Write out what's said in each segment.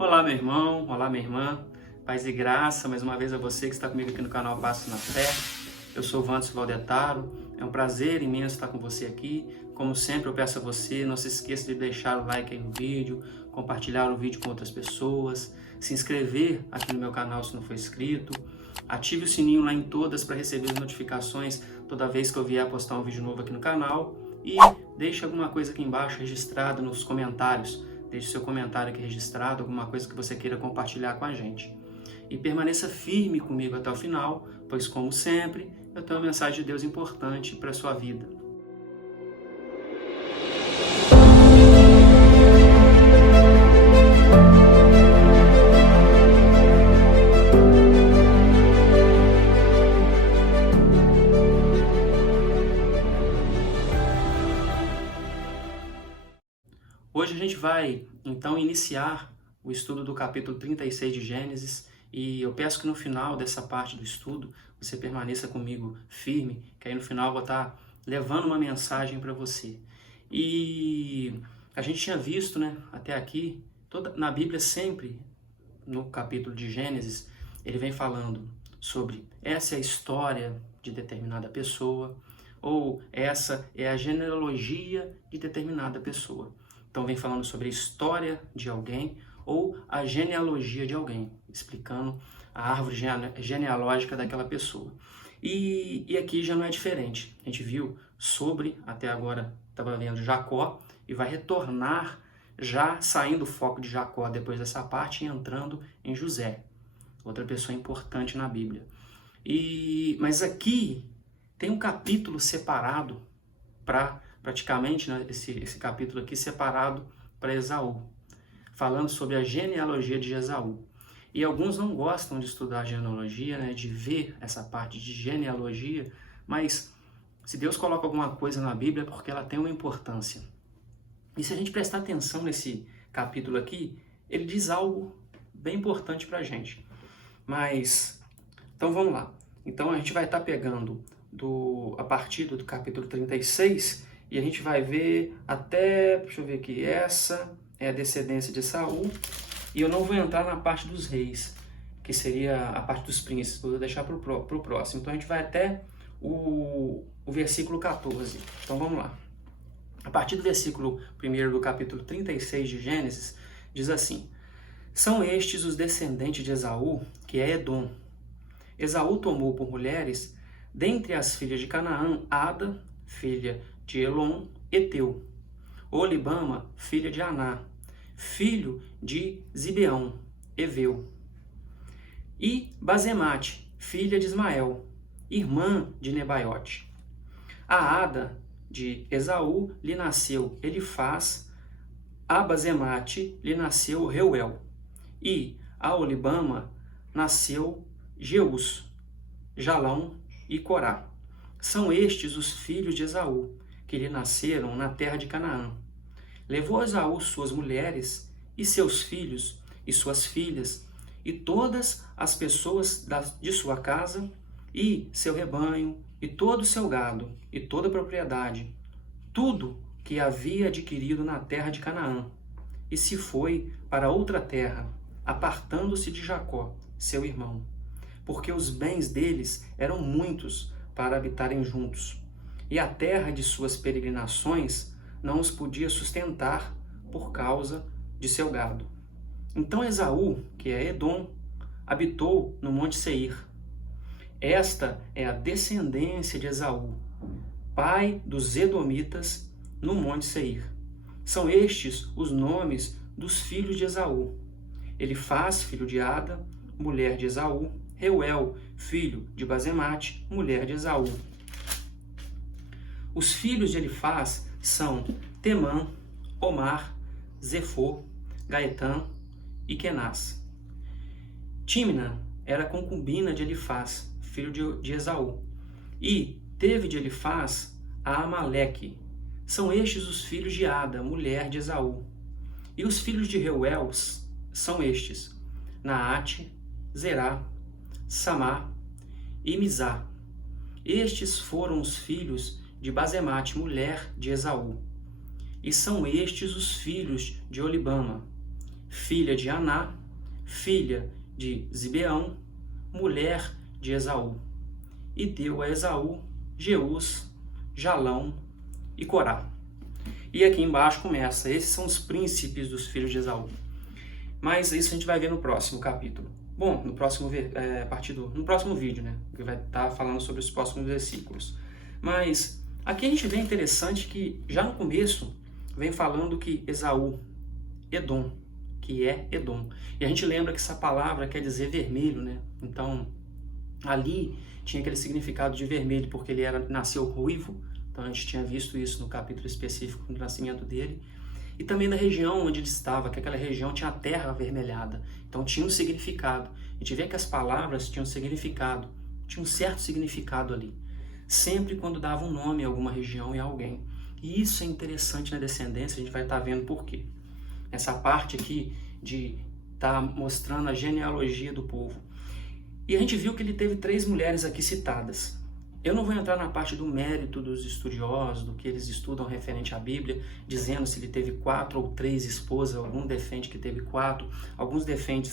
Olá, meu irmão, olá, minha irmã, paz e graça, mais uma vez a você que está comigo aqui no canal Passo na Fé. Eu sou o Vantos Valdetaro, é um prazer imenso estar com você aqui. Como sempre, eu peço a você, não se esqueça de deixar o like aí no vídeo, compartilhar o vídeo com outras pessoas, se inscrever aqui no meu canal se não for inscrito, ative o sininho lá em todas para receber as notificações toda vez que eu vier postar um vídeo novo aqui no canal e deixe alguma coisa aqui embaixo registrada nos comentários. Deixe seu comentário aqui registrado, alguma coisa que você queira compartilhar com a gente. E permaneça firme comigo até o final, pois, como sempre, eu tenho uma mensagem de Deus importante para a sua vida. Hoje a gente vai, então, iniciar o estudo do capítulo 36 de Gênesis e eu peço que no final dessa parte do estudo você permaneça comigo firme, que aí no final eu vou estar levando uma mensagem para você. E a gente tinha visto, né, até aqui, na Bíblia sempre, no capítulo de Gênesis, ele vem falando sobre essa é a história de determinada pessoa ou essa é a genealogia de determinada pessoa. Então vem falando sobre a história de alguém ou a genealogia de alguém, explicando a árvore genealógica daquela pessoa. E aqui já não é diferente. A gente viu sobre, até agora estava vendo Jacó, e vai retornar já saindo o foco de Jacó depois dessa parte e entrando em José, outra pessoa importante na Bíblia. Mas aqui tem um capítulo separado para praticamente, né, esse capítulo aqui separado para Esaú, falando sobre a genealogia de Esaú. E alguns não gostam de estudar genealogia, né, de ver essa parte de genealogia, mas se Deus coloca alguma coisa na Bíblia é porque ela tem uma importância. E se a gente prestar atenção nesse capítulo aqui, ele diz algo bem importante para a gente. Mas, então vamos lá. Então a gente vai estar pegando a partir do capítulo 36 e a gente vai ver até, deixa eu ver aqui, essa é a descendência de Saul, e eu não vou entrar na parte dos reis, que seria a parte dos príncipes, vou deixar para o próximo. Então a gente vai até o versículo 14. Então vamos lá. A partir do versículo 1 do capítulo 36 de Gênesis, diz assim: São estes os descendentes de Esaú, que é Edom. Esaú tomou por mulheres, dentre as filhas de Canaã, Ada, filha de Elon, Eteu, Olibama, filha de Aná, filho de Zibeão, Eveu, e Bazemate, filha de Ismael, irmã de Nebaiote. A Ada de Esaú lhe nasceu Elifaz, a Bazemate lhe nasceu Reuel, e a Olibama nasceu Jeus, Jalão e Corá. São estes os filhos de Esaú, que lhe nasceram na terra de Canaã. Levou Esaú suas mulheres e seus filhos e suas filhas, e todas as pessoas de sua casa, e seu rebanho, e todo o seu gado, e toda a propriedade, tudo que havia adquirido na terra de Canaã, e se foi para outra terra, apartando-se de Jacó, seu irmão, porque os bens deles eram muitos para habitarem juntos, e a terra de suas peregrinações não os podia sustentar por causa de seu gado. Então Esaú, que é Edom, habitou no monte Seir. Esta é a descendência de Esaú, pai dos Edomitas, no monte Seir. São estes os nomes dos filhos de Esaú: Elifaz, filho de Ada, mulher de Esaú; Reuel, filho de Bazemate, mulher de Esaú. Os filhos de Elifaz são Temã, Omar, Zefor, Gaetã e Kenaz. Tímina era concubina de Elifaz, filho de Esaú, e teve de Elifaz a Amaleque. São estes os filhos de Ada, mulher de Esaú. E os filhos de Reuel são estes: Naate, Zerá, Samá e Mizá. Estes foram os filhos de Bazemate, mulher de Esaú. E são estes os filhos de Olibama. filha de Aná, filha de Zibeão, mulher de Esaú. E deu a Esaú Jeús, Jalão e Corá. E aqui embaixo começa, esses são os príncipes dos filhos de Esaú. Mas isso a gente vai ver no próximo capítulo. Bom, no próximo vídeo, né? Que vai estar falando sobre os próximos versículos. Mas aqui a gente vê interessante que já no começo vem falando que Esaú, Edom, que é Edom. E a gente lembra que essa palavra quer dizer vermelho, né? Então, ali tinha aquele significado de vermelho, porque ele nasceu ruivo. Então a gente tinha visto isso no capítulo específico do nascimento dele. E também na região onde ele estava, que aquela região tinha a terra avermelhada. Então tinha um significado. A gente vê que as palavras tinham significado, tinha um certo significado ali. Sempre quando dava um nome a alguma região e a alguém. E isso é interessante na descendência, a gente vai estar vendo por quê. Essa parte aqui de estar mostrando a genealogia do povo. E a gente viu que ele teve 3 mulheres aqui citadas. Eu não vou entrar na parte do mérito dos estudiosos, do que eles estudam referente à Bíblia, dizendo se ele teve 4 ou 3 esposas, algum defende que teve 4, alguns defendem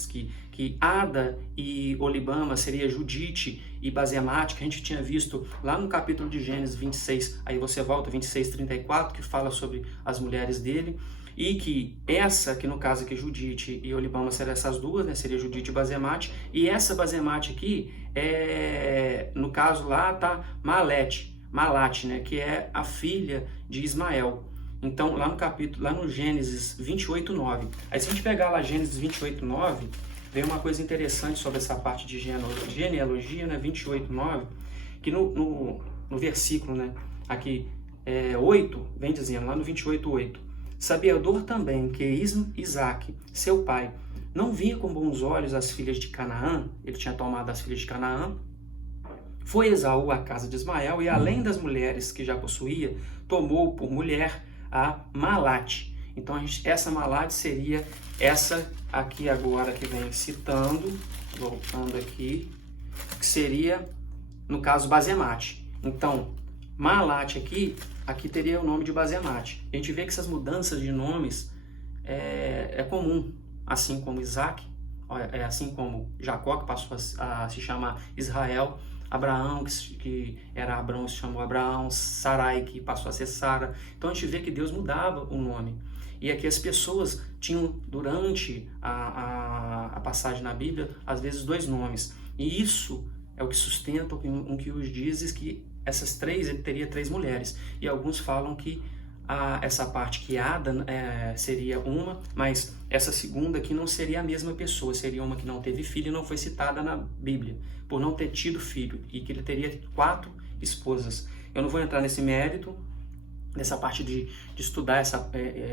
que Ada e Olibama seria Judite e Basemate, que a gente tinha visto lá no capítulo de Gênesis 26, aí você volta 26:34, que fala sobre as mulheres dele, e que essa, que no caso aqui Judite e Olibama seriam essas duas, né? Seria Judite e Basemate, e essa Basemate aqui, no caso lá tá Malate, né? Que é a filha de Ismael. Então lá no capítulo, lá no Gênesis 28:9, aí se a gente pegar lá Gênesis 28:9, vem uma coisa interessante sobre essa parte de genealogia, né? 28:9, que no versículo, né? Aqui 8, vem dizendo, lá no 28:8, sabedor também que Isaque, seu pai, não via com bons olhos as filhas de Canaã, ele tinha tomado as filhas de Canaã, foi Esaú à casa de Ismael e além das mulheres que já possuía, tomou por mulher a Malate. Então essa Malate seria essa aqui agora que vem citando, voltando aqui, que seria, no caso, Basemate. Então, Malate aqui teria o nome de Basemate. A gente vê que essas mudanças de nomes é comum, assim como Isaac, assim como Jacó, que passou a se chamar Israel, Abraão, que era Abrão, se chamou Abraão, Sarai, que passou a ser Sara. Então a gente vê que Deus mudava o nome. E aqui as pessoas tinham, durante a passagem na Bíblia, às vezes 2 nomes. E isso é o que sustenta o que os dizes que essas 3, ele teria 3 mulheres. E alguns falam que essa parte que Ada seria uma, mas essa segunda aqui não seria a mesma pessoa, seria uma que não teve filho e não foi citada na Bíblia, por não ter tido filho, e que ele teria 4 esposas. Eu não vou entrar nesse mérito, nessa parte de estudar,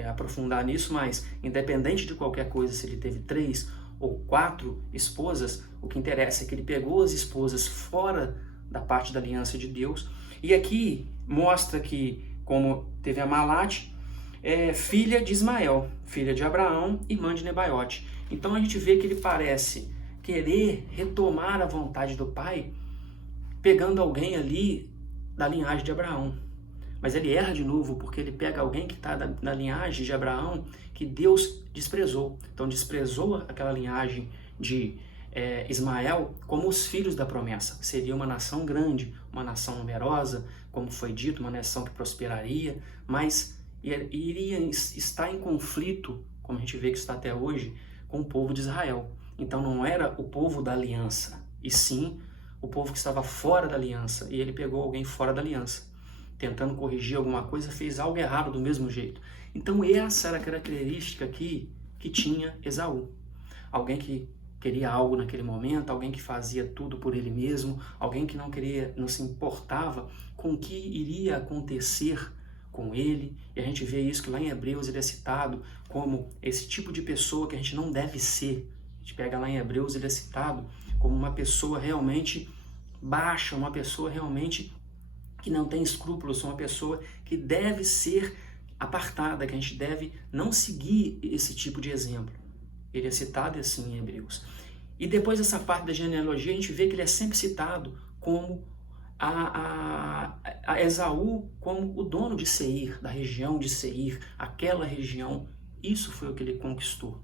aprofundar nisso, mas independente de qualquer coisa, se ele teve 3 ou 4 esposas, o que interessa é que ele pegou as esposas fora da parte da aliança de Deus. E aqui mostra que, como teve a Malate, filha de Ismael, filha de Abraão, irmã de Nebaiote. Então a gente vê que ele parece querer retomar a vontade do pai, pegando alguém ali da linhagem de Abraão. Mas ele erra de novo, porque ele pega alguém que está da linhagem de Abraão, que Deus desprezou. Então desprezou aquela linhagem de Ismael como os filhos da promessa. Seria uma nação grande, uma nação numerosa, como foi dito, uma nação que prosperaria, mas iria estar em conflito, como a gente vê que está até hoje, com o povo de Israel. Então não era o povo da aliança, e sim o povo que estava fora da aliança. E ele pegou alguém fora da aliança, tentando corrigir alguma coisa, fez algo errado do mesmo jeito. Então essa era a característica aqui que tinha Esaú. Alguém que queria algo naquele momento, alguém que fazia tudo por ele mesmo, alguém que não se importava com o que iria acontecer com ele. E a gente vê isso que lá em Hebreus ele é citado como esse tipo de pessoa que a gente não deve ser. A gente pega lá em Hebreus, ele é citado como uma pessoa realmente baixa, uma pessoa realmente que não tem escrúpulos, uma pessoa que deve ser apartada, que a gente deve não seguir esse tipo de exemplo. Ele é citado assim em Hebreus. E depois dessa parte da genealogia, a gente vê que ele é sempre citado como a Esaú, como o dono de Seir, da região de Seir, aquela região. Isso foi o que ele conquistou.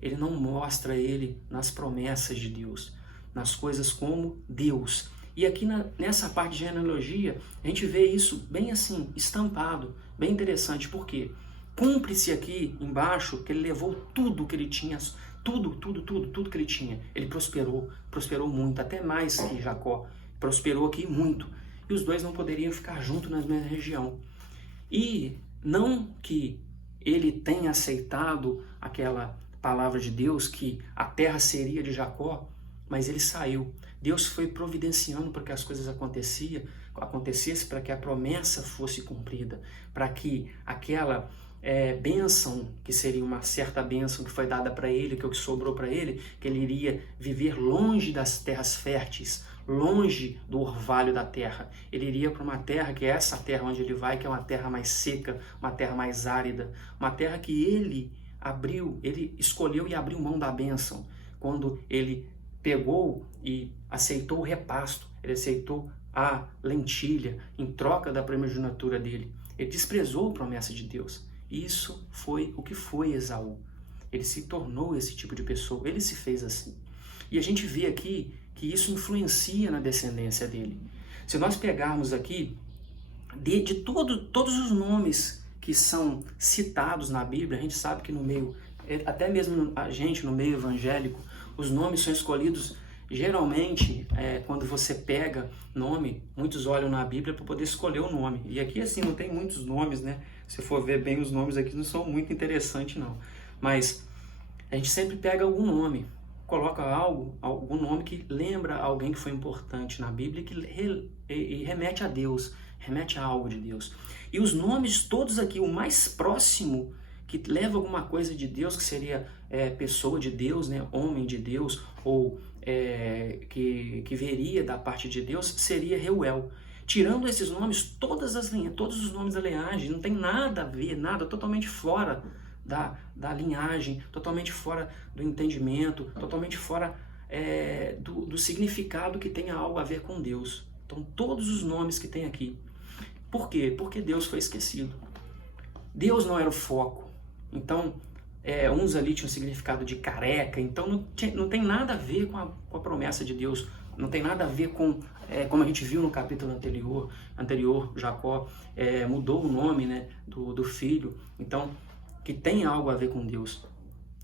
ele não mostra ele nas promessas de Deus, nas coisas como Deus. E aqui nessa parte de genealogia, a gente vê isso bem assim, estampado, bem interessante, porque cumpre-se aqui embaixo que ele levou tudo que ele tinha, tudo que ele tinha. Ele prosperou muito, até mais que Jacó, prosperou aqui muito. E os dois não poderiam ficar juntos na mesma região. E não que ele tenha aceitado aquela palavra de Deus, que a terra seria de Jacó, mas ele saiu. Deus foi providenciando para que as coisas acontecessem, para que a promessa fosse cumprida, para que aquela bênção, que seria uma certa bênção que foi dada para ele, que é o que sobrou para ele, que ele iria viver longe das terras férteis, longe do orvalho da terra. Ele iria para uma terra que é essa terra onde ele vai, que é uma terra mais seca, uma terra mais árida, uma terra que ele escolheu e abriu mão da bênção, quando ele pegou e aceitou o repasto, ele aceitou a lentilha em troca da primogenitura dele. Ele desprezou a promessa de Deus. Isso foi o que foi Esaú. Ele se tornou esse tipo de pessoa, ele se fez assim. E a gente vê aqui que isso influencia na descendência dele. Se nós pegarmos aqui, de todos os nomes que são citados na Bíblia, a gente sabe que no meio, até mesmo a gente no meio evangélico, os nomes são escolhidos geralmente, quando você pega nome, muitos olham na Bíblia para poder escolher o nome. E aqui assim não tem muitos nomes, né? Se for ver bem, os nomes aqui não são muito interessantes não. Mas a gente sempre pega algum nome, coloca algum nome que lembra alguém que foi importante na Bíblia e remete a Deus, remete a algo de Deus. E os nomes todos aqui, o mais próximo que leva alguma coisa de Deus, que seria pessoa de Deus, né, homem de Deus, ou que veria da parte de Deus, seria Reuel. Tirando esses nomes, todos os nomes da linhagem, não tem nada a ver, nada, totalmente fora da linhagem, totalmente fora do entendimento, totalmente fora do significado que tem algo a ver com Deus. Então, todos os nomes que tem aqui. Por quê? Porque Deus foi esquecido. Deus não era o foco. Então, uns ali tinham significado de careca, então não tem nada a ver com a promessa de Deus, não tem nada a ver com, como a gente viu no capítulo anterior, Jacó mudou o nome, né, do filho, então, que tem algo a ver com Deus.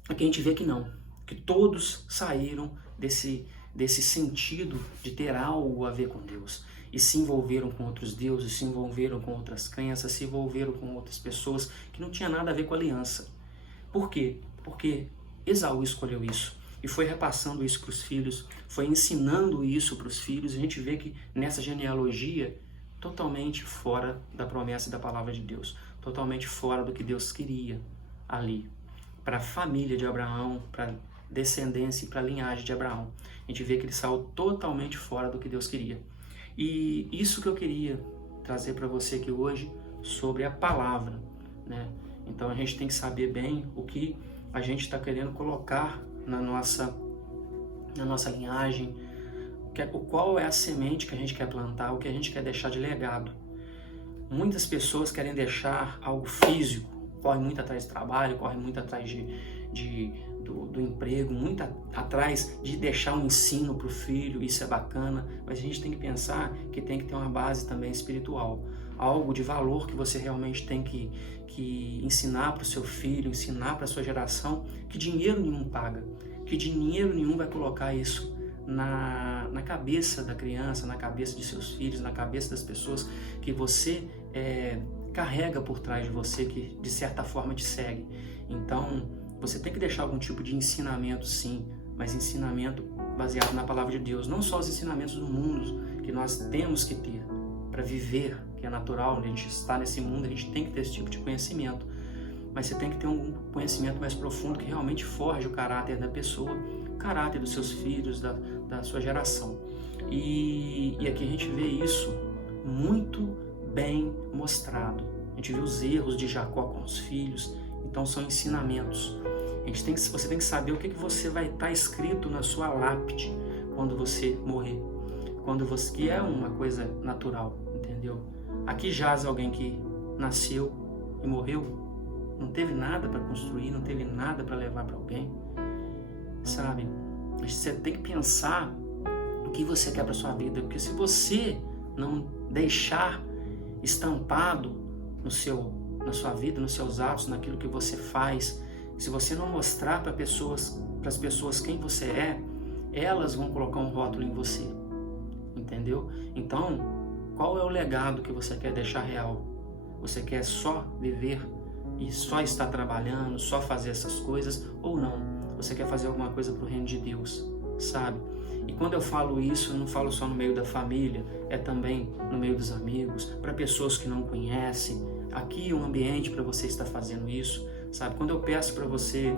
Aqui a gente vê que não, que todos saíram desse sentido de ter algo a ver com Deus, e se envolveram com outros deuses, se envolveram com outras crenças, se envolveram com outras pessoas que não tinha nada a ver com a aliança. Por quê? Porque Esaú escolheu isso e foi repassando isso para os filhos, foi ensinando isso para os filhos. A gente vê que nessa genealogia, totalmente fora da promessa e da palavra de Deus, totalmente fora do que Deus queria ali, para a família de Abraão, para a descendência e para a linhagem de Abraão. A gente vê que ele saiu totalmente fora do que Deus queria. E isso que eu queria trazer para você aqui hoje sobre a palavra, né? Então a gente tem que saber bem o que a gente está querendo colocar na nossa linhagem, qual é a semente que a gente quer plantar, o que a gente quer deixar de legado. Muitas pessoas querem deixar algo físico, correm muito atrás de trabalho, correm muito atrás do emprego, muito atrás de deixar um ensino para o filho, isso é bacana, mas a gente tem que pensar que tem que ter uma base também espiritual, algo de valor que você realmente tem que ensinar para o seu filho, ensinar para a sua geração, que dinheiro nenhum paga, que dinheiro nenhum vai colocar isso na cabeça da criança, na cabeça de seus filhos, na cabeça das pessoas que você carrega por trás de você, que de certa forma te segue. Então, você tem que deixar algum tipo de ensinamento, sim, mas ensinamento baseado na palavra de Deus. Não só os ensinamentos do mundo que nós temos que ter para viver, que é natural, a gente está nesse mundo, a gente tem que ter esse tipo de conhecimento. Mas você tem que ter um conhecimento mais profundo que realmente forge o caráter da pessoa, o caráter dos seus filhos, da sua geração. E aqui a gente vê isso muito bem mostrado. A gente vê os erros de Jacó com os filhos. Então são ensinamentos. Você tem que saber o que você vai estar escrito na sua lápide quando você morrer. Que é uma coisa natural, entendeu? Aqui jaz alguém que nasceu e morreu, não teve nada para construir, não teve nada para levar para alguém. sabe? Você tem que pensar o que você quer para sua vida, porque se você não deixar estampado na sua vida, nos seus atos, naquilo que você faz, se você não mostrar para as pessoas quem você é, elas vão colocar um rótulo em você, entendeu? Então, qual é o legado que você quer deixar real? Você quer só viver e só estar trabalhando, só fazer essas coisas, ou não? Você quer fazer alguma coisa para o reino de Deus, sabe? E quando eu falo isso, eu não falo só no meio da família, é também no meio dos amigos, para pessoas que não conhecem. Aqui é um ambiente para você estar fazendo isso, sabe? Quando eu peço para você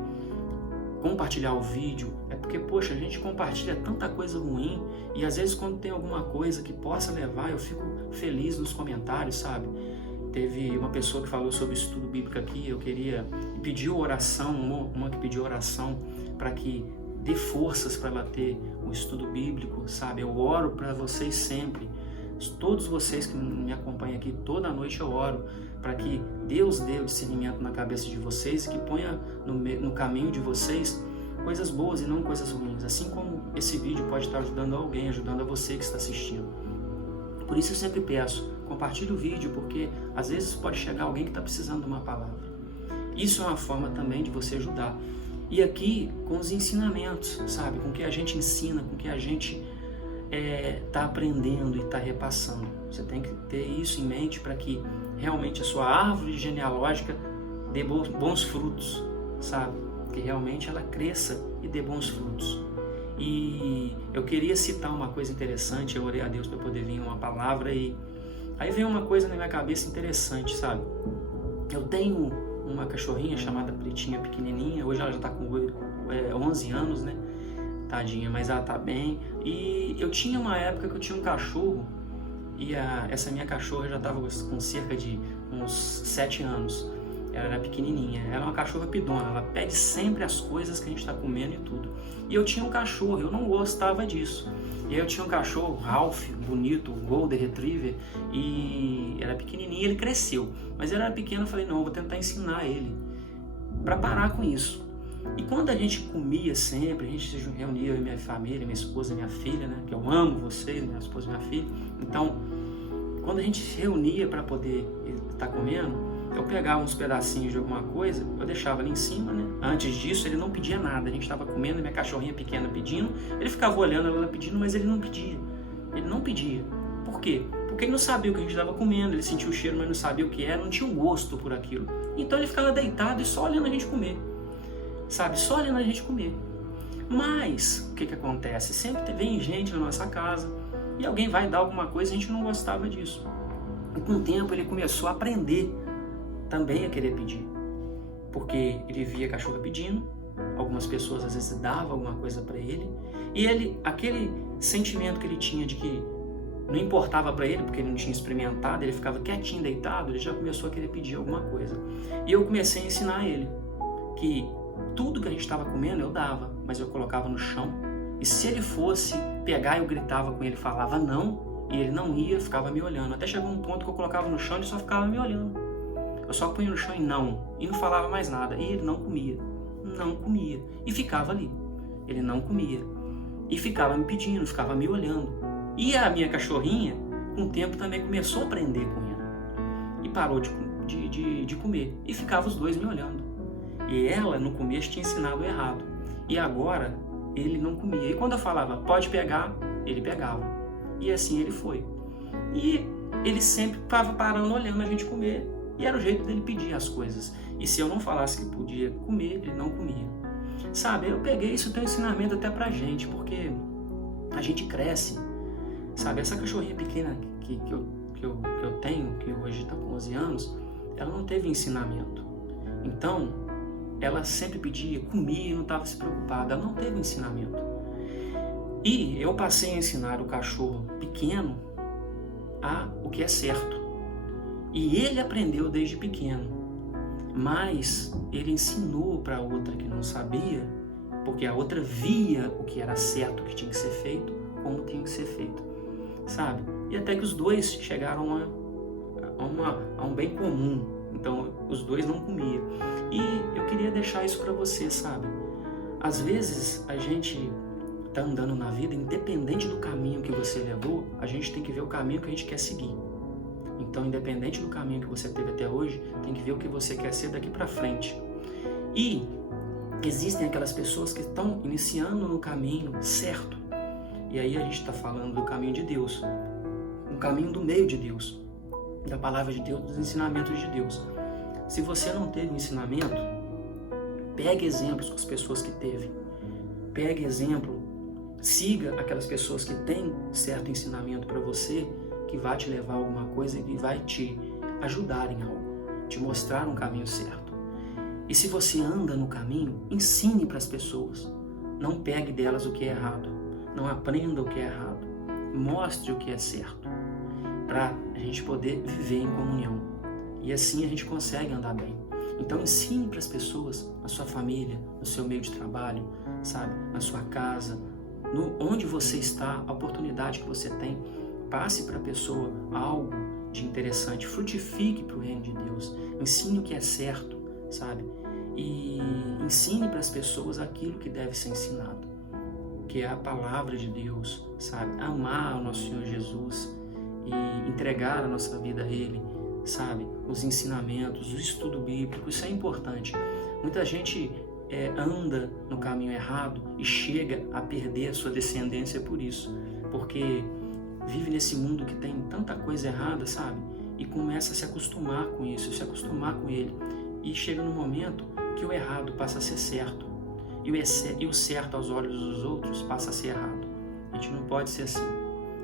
compartilhar o vídeo, é porque, poxa, a gente compartilha tanta coisa ruim e às vezes quando tem alguma coisa que possa levar, eu fico feliz nos comentários, sabe? Teve uma pessoa que falou sobre estudo bíblico aqui, eu queria pedir oração, uma que pediu oração para que dê forças para ela ter um estudo bíblico, sabe? Eu oro para vocês sempre, todos vocês que me acompanham aqui, toda noite eu oro para que Deus dê o discernimento na cabeça de vocês e que ponha no caminho de vocês coisas boas e não coisas ruins, assim como esse vídeo pode estar ajudando alguém, ajudando a você que está assistindo. Por isso eu sempre peço, compartilhe o vídeo, porque às vezes pode chegar alguém que está precisando de uma palavra. Isso é uma forma também de você ajudar. E aqui com os ensinamentos, sabe? Com o que a gente ensina, com o que a gente está aprendendo e está repassando. Você tem que ter isso em mente para que realmente a sua árvore genealógica dê bons frutos, sabe? Que realmente ela cresça e dê bons frutos. E eu queria citar uma coisa interessante, eu orei a Deus para poder vir uma palavra e aí veio uma coisa na minha cabeça interessante, sabe? Eu tenho uma cachorrinha chamada Pretinha, pequenininha, hoje ela já está com 11 anos, né? Tadinha, mas ela tá bem. E eu tinha uma época que eu tinha um cachorro e essa minha cachorra já estava com cerca de uns 7 anos. Ela era pequenininha, ela é uma cachorra pidona, ela pede sempre as coisas que a gente está comendo e tudo. E eu tinha um cachorro, eu não gostava disso. E aí eu tinha um cachorro, Ralph, bonito, Golden Retriever, e era pequenininho, ele cresceu. Mas ele era pequeno, eu falei, não, eu vou tentar ensinar ele para parar com isso. E quando a gente comia sempre, a gente se reunia, eu e minha família, minha esposa e minha filha, né? Que eu amo vocês, minha esposa e minha filha. Então, quando a gente se reunia para poder estar comendo, eu pegava uns pedacinhos de alguma coisa, eu deixava ali em cima, né? Antes disso, ele não pedia nada. A gente estava comendo, minha cachorrinha pequena pedindo, ele ficava olhando ela pedindo, mas ele não pedia. Ele não pedia. Por quê? Porque ele não sabia o que a gente estava comendo, ele sentia o cheiro, mas não sabia o que era, não tinha um gosto por aquilo. Então ele ficava deitado e só olhando a gente comer. Sabe? Só olhando a gente comer. Mas, o que acontece? Sempre vem gente na nossa casa e alguém vai dar alguma coisa e a gente não gostava disso. E com o tempo ele começou a aprender também a querer pedir. Porque ele via a cachorra pedindo, algumas pessoas às vezes davam alguma coisa para ele, e ele, aquele sentimento que ele tinha de que não importava para ele, porque ele não tinha experimentado, ele ficava quietinho, deitado, ele já começou a querer pedir alguma coisa. E eu comecei a ensinar ele que tudo que a gente estava comendo eu dava, mas eu colocava no chão, e se ele fosse pegar, eu gritava com ele, falava não, e ele não ia, ficava me olhando. Até chegou um ponto que eu colocava no chão e ele só ficava me olhando. Eu só punha no chão e não falava mais nada. E ele não comia, e ficava ali. Ele não comia, e ficava me pedindo, ficava me olhando. E a minha cachorrinha, com o tempo, também começou a aprender com ele. E parou de comer, e ficava os dois me olhando. E ela, no começo, tinha ensinado errado. E agora, ele não comia. E quando eu falava, pode pegar, ele pegava. E assim ele foi. E ele sempre estava parando, olhando a gente comer. E era o jeito dele pedir as coisas. E se eu não falasse que podia comer, ele não comia. Sabe, eu peguei isso, tem um ensinamento até pra gente, porque a gente cresce. Sabe, essa cachorrinha pequena que eu tenho, que hoje está com 11 anos, ela não teve ensinamento. Então, ela sempre pedia, comia e não estava se preocupada. Ela não teve ensinamento. E eu passei a ensinar o cachorro pequeno o que é certo. E ele aprendeu desde pequeno. Mas ele ensinou para a outra que não sabia, porque a outra via o que era certo, o que tinha que ser feito, como tinha que ser feito. Sabe? E até que os dois chegaram a um bem comum. Então, os dois não comiam. E eu queria deixar isso para você, sabe? Às vezes a gente está andando na vida, independente do caminho que você levou, a gente tem que ver o caminho que a gente quer seguir. Então, independente do caminho que você teve até hoje, tem que ver o que você quer ser daqui para frente. E existem aquelas pessoas que estão iniciando no caminho certo. E aí a gente está falando do caminho de Deus, um caminho do meio de Deus, da palavra de Deus, dos ensinamentos de Deus. Se você não teve um ensinamento, pegue exemplos com as pessoas que teve. Pegue exemplo, siga aquelas pessoas que têm certo ensinamento para você, que vai te levar a alguma coisa e vai te ajudar em algo, te mostrar um caminho certo. E se você anda no caminho, ensine para as pessoas. Não pegue delas o que é errado. Não aprenda o que é errado. Mostre o que é certo, para a gente poder viver em comunhão. E assim a gente consegue andar bem. Então ensine para as pessoas, na sua família, no seu meio de trabalho, sabe, na sua casa, onde você está, a oportunidade que você tem. Passe para a pessoa algo de interessante, frutifique para o reino de Deus, ensine o que é certo, sabe? E ensine para as pessoas aquilo que deve ser ensinado, que é a palavra de Deus, sabe? Amar o nosso Senhor Jesus e entregar a nossa vida a Ele, sabe? Os ensinamentos, o estudo bíblico, isso é importante. Muita gente anda no caminho errado e chega a perder a sua descendência por isso, porque vive nesse mundo que tem tanta coisa errada, sabe? E começa a se acostumar com isso, se acostumar com ele. E chega no momento que o errado passa a ser certo. E o certo aos olhos dos outros passa a ser errado. A gente não pode ser assim,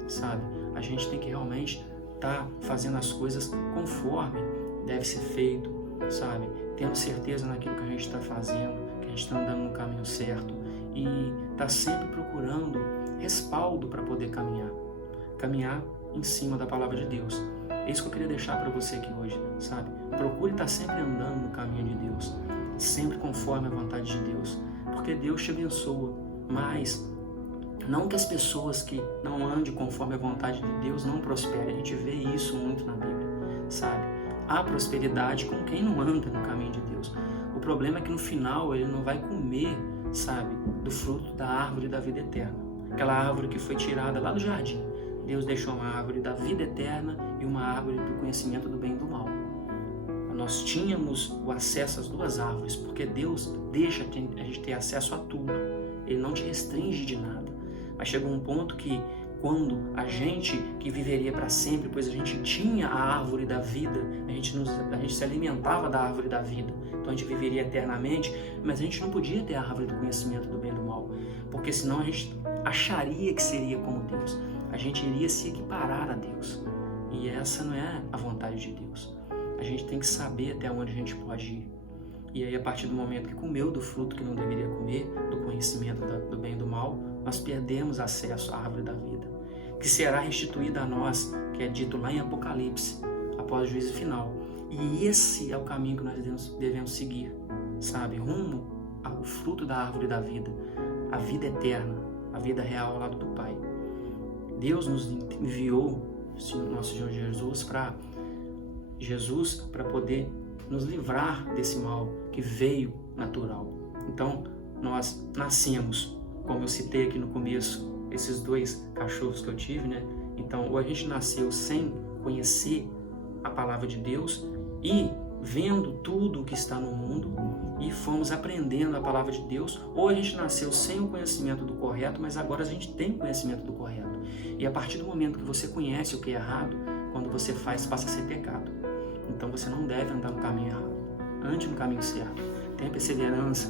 sabe? A gente tem que realmente estar fazendo as coisas conforme deve ser feito, sabe? Tendo certeza naquilo que a gente está fazendo, que a gente está andando no caminho certo. E está sempre procurando respaldo para poder caminhar em cima da palavra de Deus. É isso que eu queria deixar para você aqui hoje, sabe? Procure estar sempre andando no caminho de Deus, sempre conforme a vontade de Deus, porque Deus te abençoa, mas não que as pessoas que não andem conforme a vontade de Deus não prosperem. A gente vê isso muito na Bíblia, sabe? Há prosperidade com quem não anda no caminho de Deus. O problema é que no final ele não vai comer, sabe, do fruto da árvore da vida eterna, aquela árvore que foi tirada lá do jardim. Deus deixou uma árvore da vida eterna e uma árvore do conhecimento do bem e do mal. Nós tínhamos o acesso às duas árvores, porque Deus deixa a gente ter acesso a tudo. Ele não te restringe de nada. Mas chegou um ponto que, quando a gente que viveria para sempre, pois a gente tinha a árvore da vida, a gente se alimentava da árvore da vida, então a gente viveria eternamente, mas a gente não podia ter a árvore do conhecimento do bem e do mal, porque senão a gente acharia que seria como Deus. A gente iria se equiparar a Deus. E essa não é a vontade de Deus. A gente tem que saber até onde a gente pode ir. E aí, a partir do momento que comeu do fruto que não deveria comer, do conhecimento do bem e do mal, nós perdemos acesso à árvore da vida, que será restituída a nós, que é dito lá em Apocalipse, após o juízo final. E esse é o caminho que nós devemos seguir, sabe? Rumo ao fruto da árvore da vida, a vida eterna, a vida real ao lado do Pai. Deus nos enviou nosso Senhor Jesus para poder nos livrar desse mal que veio natural. Então, nós nascemos, como eu citei aqui no começo, esses dois cachorros que eu tive, né? Então, ou a gente nasceu sem conhecer a palavra de Deus e vendo tudo o que está no mundo e fomos aprendendo a palavra de Deus, ou a gente nasceu sem o conhecimento do correto, mas agora a gente tem conhecimento do correto. E a partir do momento que você conhece o que é errado, quando você faz, passa a ser pecado. Então você não deve andar no caminho errado. Ande no caminho certo. Tenha perseverança.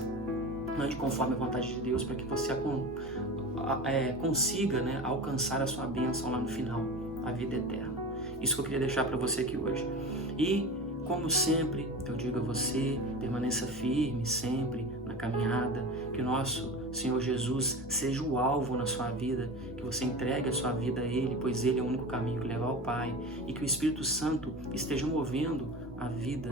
Ande conforme a vontade de Deus, para que você consiga, né, alcançar a sua bênção lá no final, a vida eterna. Isso que eu queria deixar para você aqui hoje. E, como sempre, eu digo a você, permaneça firme sempre na caminhada, que nosso Senhor Jesus seja o alvo na sua vida, que você entregue a sua vida a Ele, pois Ele é o único caminho que leva ao Pai, e que o Espírito Santo esteja movendo a vida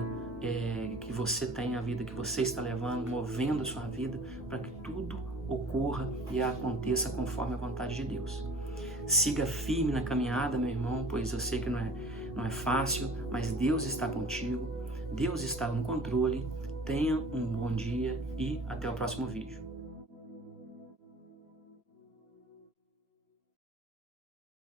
que você tem, a vida que você está levando, movendo a sua vida, para que tudo ocorra e aconteça conforme a vontade de Deus. Siga firme na caminhada, meu irmão, pois eu sei que não é fácil, mas Deus está contigo, Deus está no controle. Tenha um bom dia e até o próximo vídeo.